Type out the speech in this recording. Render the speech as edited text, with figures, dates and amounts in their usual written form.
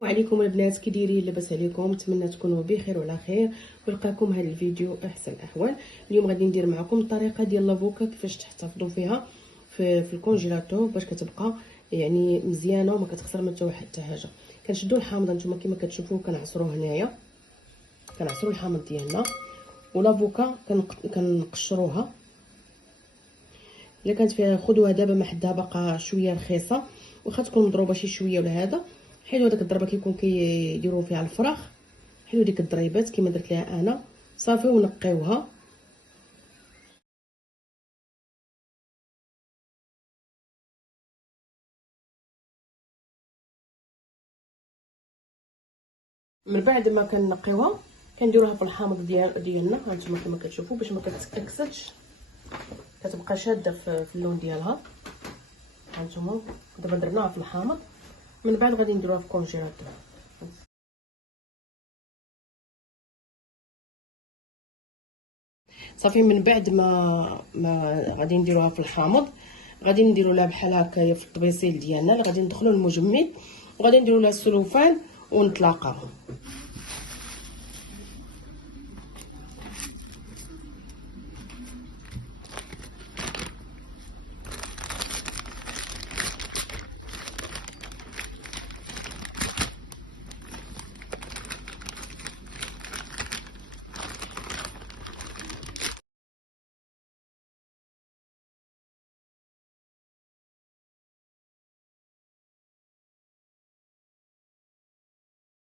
وعليكم البنات، كي دايرين؟ لاباس عليكم؟ نتمنى تكونوا بخير وعلى خير ويلقاكم هذا الفيديو احسن الاحوال. اليوم غادي ندير معكم الطريقه ديال لافوكا كيفاش تحتفظوا فيها في الكونجيلاتور باش كتبقى يعني مزيانه وما كتخسر من حتى حاجه. كنشدوا الحامض نتوما كما كتشوفوا، كنعصروه هنايا، كنعصروا الحامض ديالنا ولافوكا كنقشروها. الا كانت فيها خذوها دابا ما حدها باقا شويه رخيصه، واخا تكون مضروبه شي شويه ولا هذا، حيدوا هذاك الضربه كيكون كيديروا فيها الفراخ، حيدوا ديك الضريبات كما درت لها انا صافي ونقيوها. من بعد ما كنقيوها كنديروها في الحامض ديالنا هانتوما كما كتشوفوا، باش ما كتكسلش، كتبقى شاده في اللون ديالها. هانتوما دابا درناها في الحامض، من بعد غادي نديروها في الكونجيلاتور. صافي من بعد ما غادي نديروها في الحامض، غادي نديروا لها بحال هكايا في الطبيسيل ديالنا اللي غادي ندخلوا المجمد، وغادي نديروا لها السلوفان ونطلقاهم.